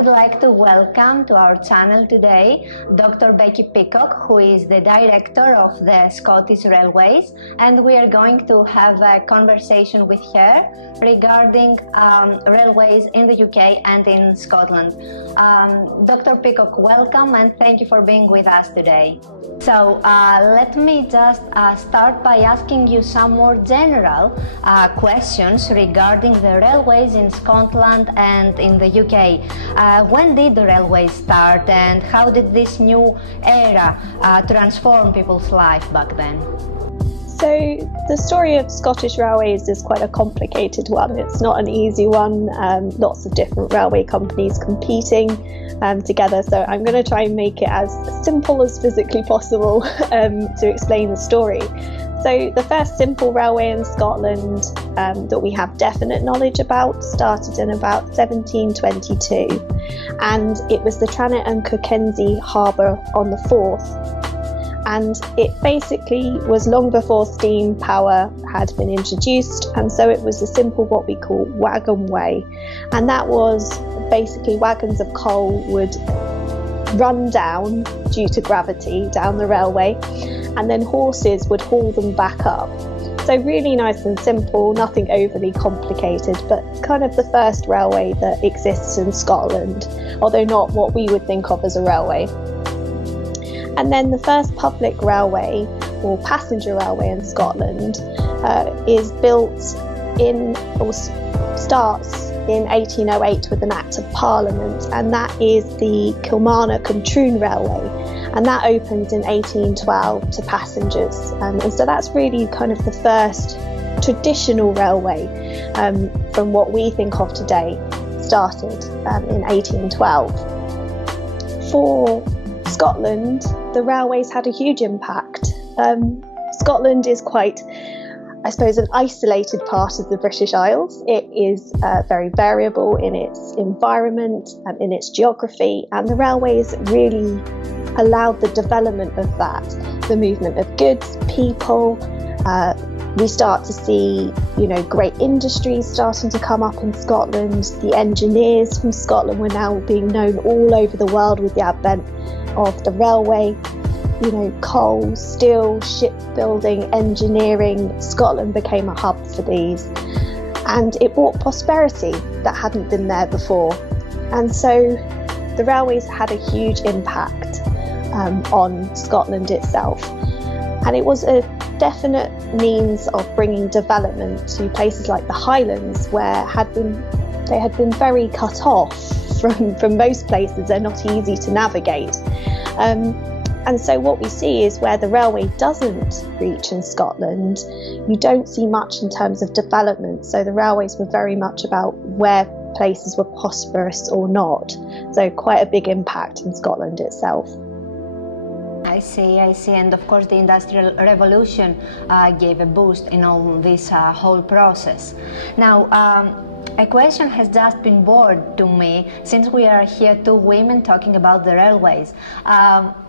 would like to welcome to our channel today Dr. Becky Peacock, who is the director of the Scottish Railways, and we are going to have a conversation with her regarding railways in the UK and in Scotland. Dr. Peacock, welcome and thank you for being with us today. So let me just start by asking you some more general questions regarding the railways in Scotland and in the UK. When did the railways start and how did this new era transform people's life back then? So the story of Scottish Railways is quite a complicated one. It's not an easy one. Lots of different railway companies competing together. So I'm going to try and make it as simple as physically possible to explain the story. So the first simple railway in Scotland that we have definite knowledge about started in about 1722, and it was the Trena and Kirkcaldy Harbour on the Forth. And it basically was long before steam power had been introduced, and so it was a simple what we call wagon way, and that was basically wagons of coal would run down due to gravity down the railway, and then horses would haul them back up. So really nice and simple, nothing overly complicated, but kind of the first railway that exists in Scotland, although not what we would think of as a railway. And then the first public railway or passenger railway in Scotland is built in, or starts in 1808 with an Act of Parliament, and that is the Kilmarnock and Troon Railway, and that opened in 1812 to passengers. And so that's really kind of the first traditional railway from what we think of today, started in 1812. For Scotland, the railways had a huge impact. Scotland is quite, I suppose, an isolated part of the British Isles. It is very variable in its environment and in its geography, and the railways really allowed the development of that, the movement of goods, people. We start to see, great industries starting to come up in Scotland. The engineers from Scotland were now being known all over the world with the advent of the railway. Coal, steel, shipbuilding, engineering. Scotland became a hub for these, and it brought prosperity that hadn't been there before. And so the railways had a huge impact on Scotland itself, and it was a definite means of bringing development to places like the Highlands, where they had been very cut off from most places. They're not easy to navigate. And so what we see is where the railway doesn't reach in Scotland, you don't see much in terms of development. So the railways were very much about where places were prosperous or not. So quite a big impact in Scotland itself. I see. And of course the Industrial Revolution gave a boost in all this whole process. Now, a question has just been born to me, since we are here two women talking about the railways.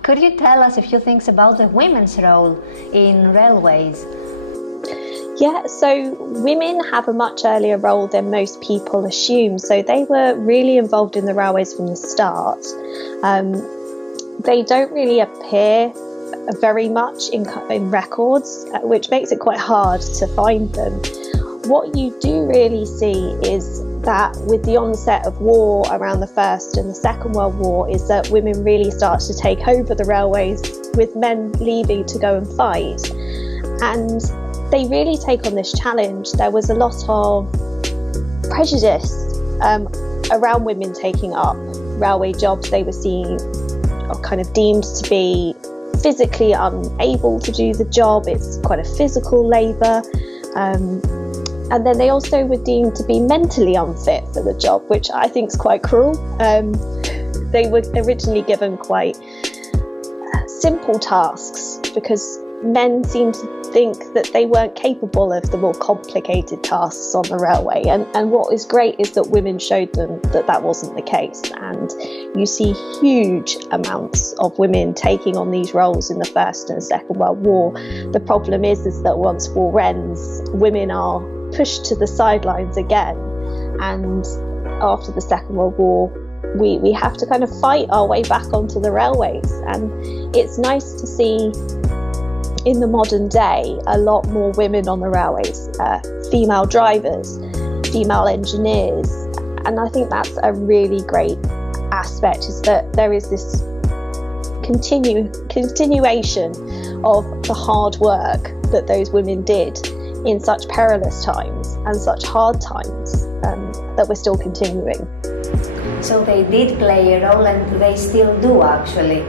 Could you tell us a few things about the women's role in railways? Yeah, so women have a much earlier role than most people assume. So they were really involved in the railways from the start. They don't really appear very much in records, which makes it quite hard to find them. What you do really see is that with the onset of war around the First and the Second World War, is that women really start to take over the railways, with men leaving to go and fight. And they really take on this challenge. There was a lot of prejudice around women taking up railway jobs. They were seen or kind of deemed to be physically unable to do the job. It's quite a physical labour. And then they also were deemed to be mentally unfit for the job, which I think is quite cruel. They were originally given quite simple tasks because men seemed to think that they weren't capable of the more complicated tasks on the railway. And what is great is that women showed them that that wasn't the case. And you see huge amounts of women taking on these roles in the First and Second World War. The problem is that once war ends, women are pushed to the sidelines again. And after the Second World War, we have to kind of fight our way back onto the railways. And it's nice to see in the modern day a lot more women on the railways, female drivers, female engineers, and I think that's a really great aspect, is that there is this continuation of the hard work that those women did in such perilous times and such hard times, that we're still continuing. So they did play a role, and they still do, actually.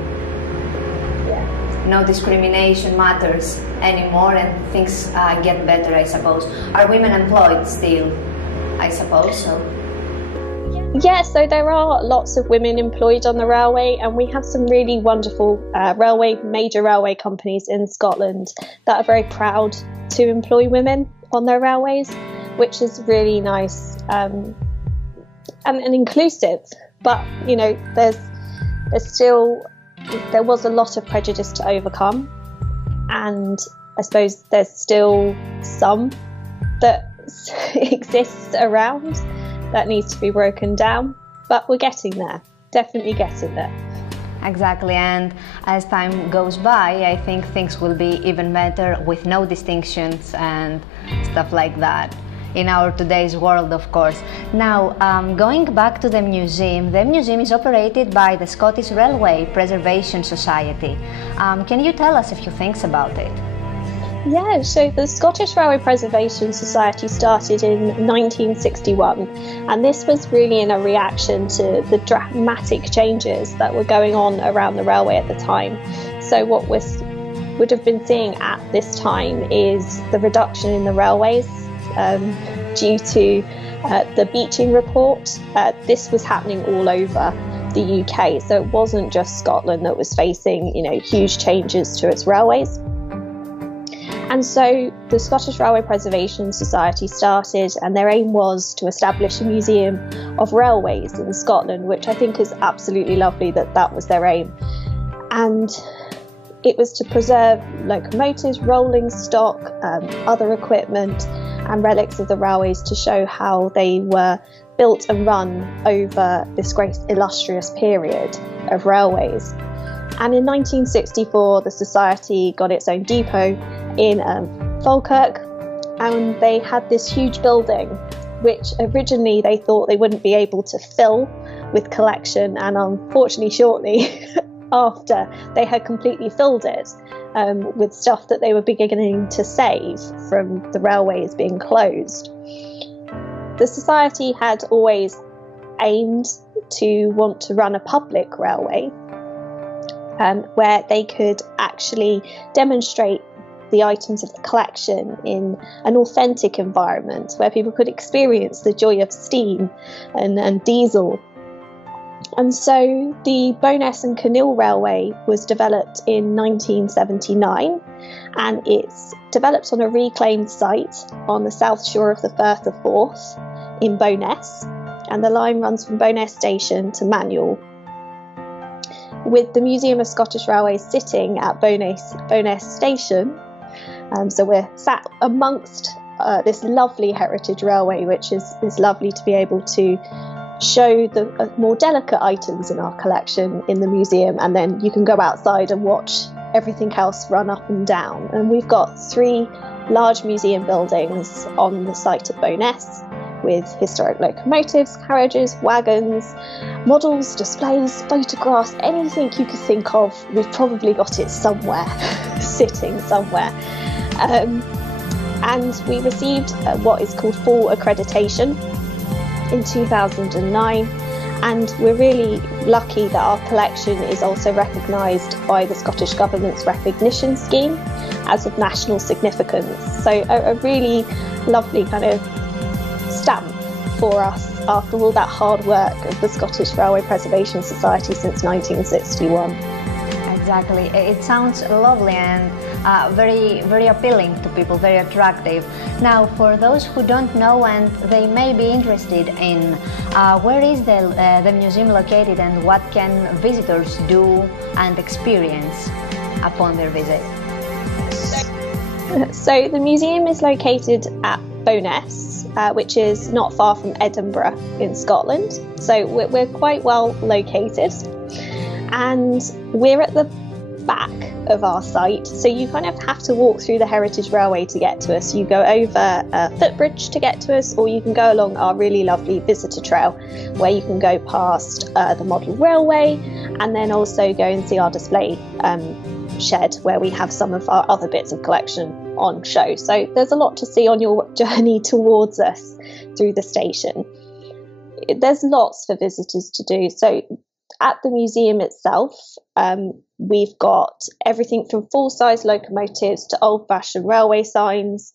No discrimination matters anymore, and things get better, I suppose. Are women employed still? I suppose so. Yeah, so there are lots of women employed on the railway, and we have some really wonderful major railway companies in Scotland that are very proud to employ women on their railways, which is really nice and inclusive. But you know, there was a lot of prejudice to overcome, and I suppose there's still some that exists around that needs to be broken down, but we're getting there, definitely getting there. Exactly, and as time goes by, I think things will be even better with no distinctions and stuff like that in our today's world, of course. Now, going back to the museum is operated by the Scottish Railway Preservation Society. Can you tell us a few things about it? Yeah, so the Scottish Railway Preservation Society started in 1961, and this was really in a reaction to the dramatic changes that were going on around the railway at the time. So what we would have been seeing at this time is the reduction in the railways due to the Beeching report. This was happening all over the UK, so it wasn't just Scotland that was facing, you know, huge changes to its railways. And so the Scottish Railway Preservation Society started, and their aim was to establish a museum of railways in Scotland, which I think is absolutely lovely that that was their aim. And it was to preserve locomotives, rolling stock, other equipment and relics of the railways, to show how they were built and run over this great illustrious period of railways. And in 1964, the Society got its own depot in Falkirk, and they had this huge building, which originally they thought they wouldn't be able to fill with collection, and unfortunately shortly after they had completely filled it with stuff that they were beginning to save from the railways being closed. The Society had always aimed to want to run a public railway where they could actually demonstrate the items of the collection in an authentic environment where people could experience the joy of steam and diesel. And so the Bowness and Kinneil Railway was developed in 1979, and it's developed on a reclaimed site on the south shore of the Firth of Forth in Bowness, and the line runs from Bowness Station to Manuel, with the Museum of Scottish Railways sitting at Bowness Station. So we're sat amongst this lovely heritage railway, which is lovely to be able to show the more delicate items in our collection in the museum, and then you can go outside and watch everything else run up and down. And we've got 3 large museum buildings on the site at Bowness, with historic locomotives, carriages, wagons, models, displays, photographs, anything you could think of. We've probably got it somewhere, sitting somewhere. And we received what is called full accreditation in 2009, and we're really lucky that our collection is also recognised by the Scottish Government's recognition scheme as of national significance. So a really lovely kind of stamp for us after all that hard work of the Scottish Railway Preservation Society since 1961. Exactly. It sounds lovely and very, very appealing to people, very attractive. Now, for those who don't know and they may be interested in, where is the museum located, and what can visitors do and experience upon their visit? So the museum is located at Bowness which is not far from Edinburgh in Scotland. So we're quite well located, and we're at the back of our site, so you kind of have to walk through the Heritage Railway to get to us. You go over a footbridge to get to us, or you can go along our really lovely visitor trail, where you can go past the model railway and then also go and see our display shed, where we have some of our other bits of collection on show. So there's a lot to see on your journey towards us through the station. There's lots for visitors to do. So at the museum itself, we've got everything from full-size locomotives to old-fashioned railway signs.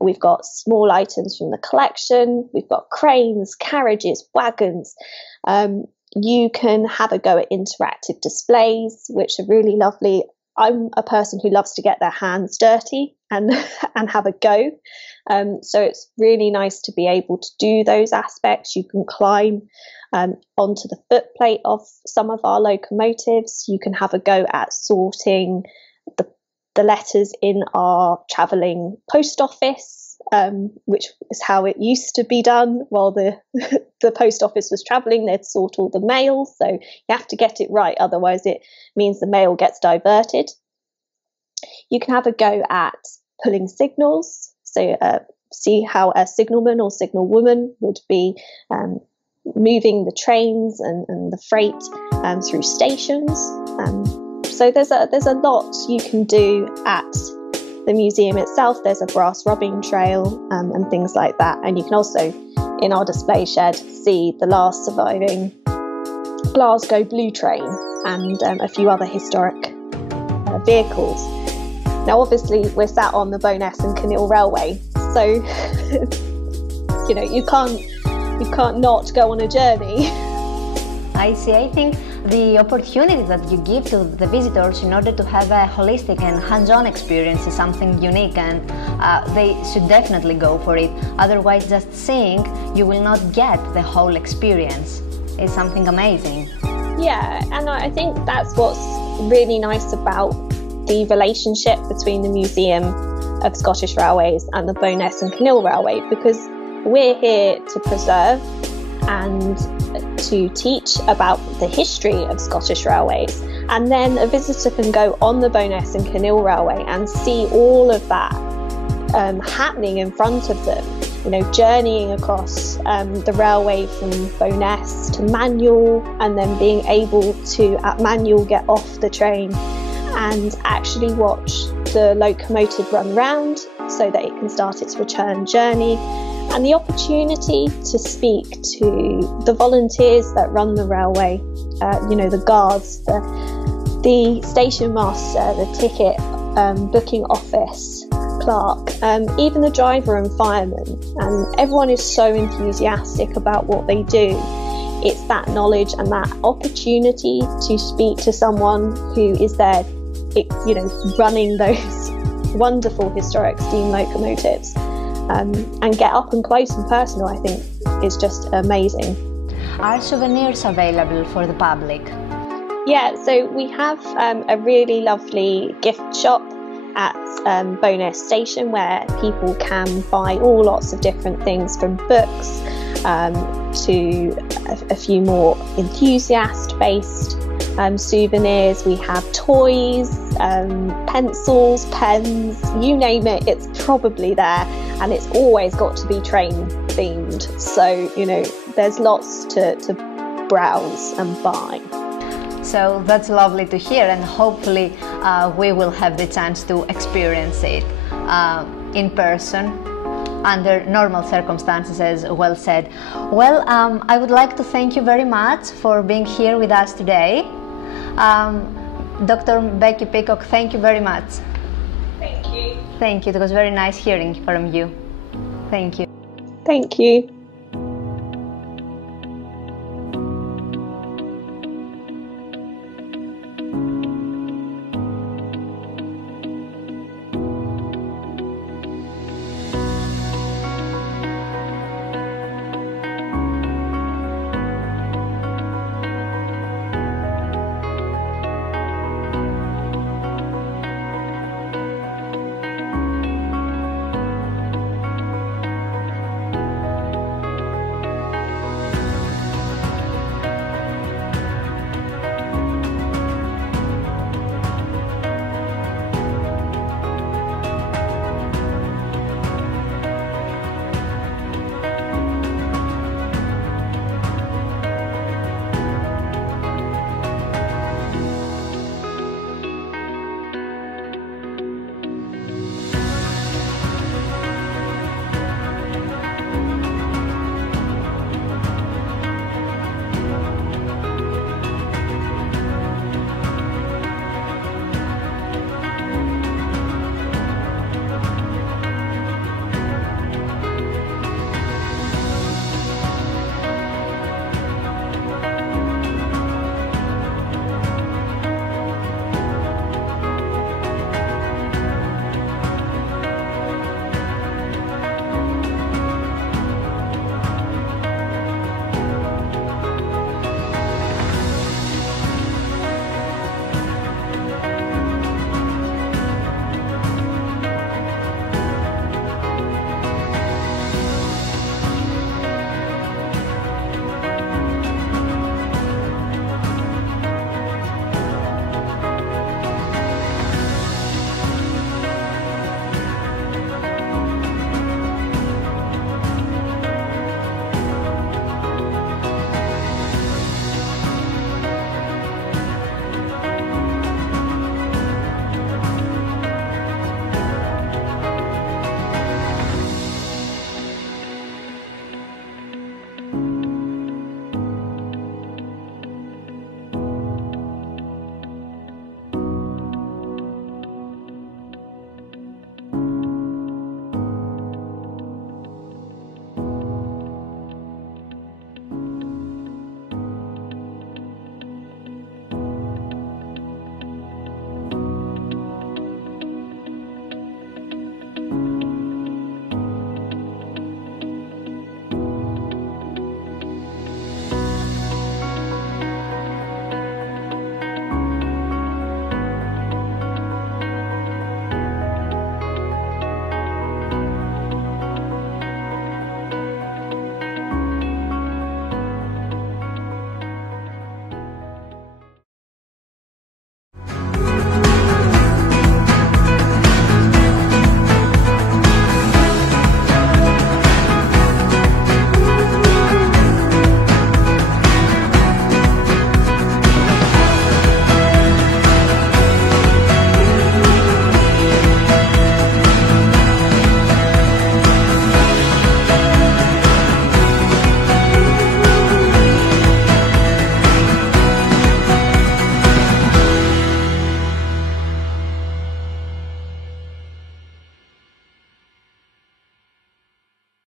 We've got small items from the collection. We've got cranes, carriages, wagons. You can have a go at interactive displays, which are really lovely. I'm a person who loves to get their hands dirty and have a go. So it's really nice to be able to do those aspects. You can climb onto the footplate of some of our locomotives. You can have a go at sorting the letters in our travelling post office, which is how it used to be done. While the post office was travelling, they'd sort all the mail, so you have to get it right, otherwise it means the mail gets diverted. You can have a go at pulling signals, so see how a signalman or signalwoman would be moving the trains and the freight through stations. So there's a lot you can do at the museum itself. There's a brass rubbing trail and things like that. And you can also, in our display shed, see the last surviving Glasgow Blue train and a few other historic vehicles. Now, obviously, we're sat on the Bowness and Kinneil Railway, so you can't not go on a journey. I see. I think the opportunity that you give to the visitors in order to have a holistic and hands-on experience is something unique, and they should definitely go for it. Otherwise, just seeing, you will not get the whole experience. It's something amazing. Yeah, and I think that's what's really nice about the relationship between the Museum of Scottish Railways and the Bowness and Kinneil Railway, because we're here to preserve and to teach about the history of Scottish Railways, and then a visitor can go on the Bowness and Kinneil Railway and see all of that happening in front of them, journeying across the railway from Bowness to Manual, and then being able to at Manual get off the train and actually watch the locomotive run round so that it can start its return journey, and the opportunity to speak to the volunteers that run the railway, the guards, the station master, the ticket booking office clerk, even the driver and fireman, and everyone is so enthusiastic about what they do. It's that knowledge and that opportunity to speak to someone who is there, running those wonderful historic steam locomotives, and get up and close and personal, I think is just amazing. Are souvenirs available for the public? Yeah, so we have a really lovely gift shop at Bowness Station, where people can buy all lots of different things, from books to a few more enthusiast-based souvenirs. We have toys, pencils, pens, you name it, it's probably there, and it's always got to be train themed. So, there's lots to browse and buy. So that's lovely to hear, and hopefully we will have the chance to experience it in person under normal circumstances, as well said. Well, I would like to thank you very much for being here with us today. Dr. Becky Peacock, thank you very much. Thank you. Thank you. It was very nice hearing from you. Thank you. Thank you.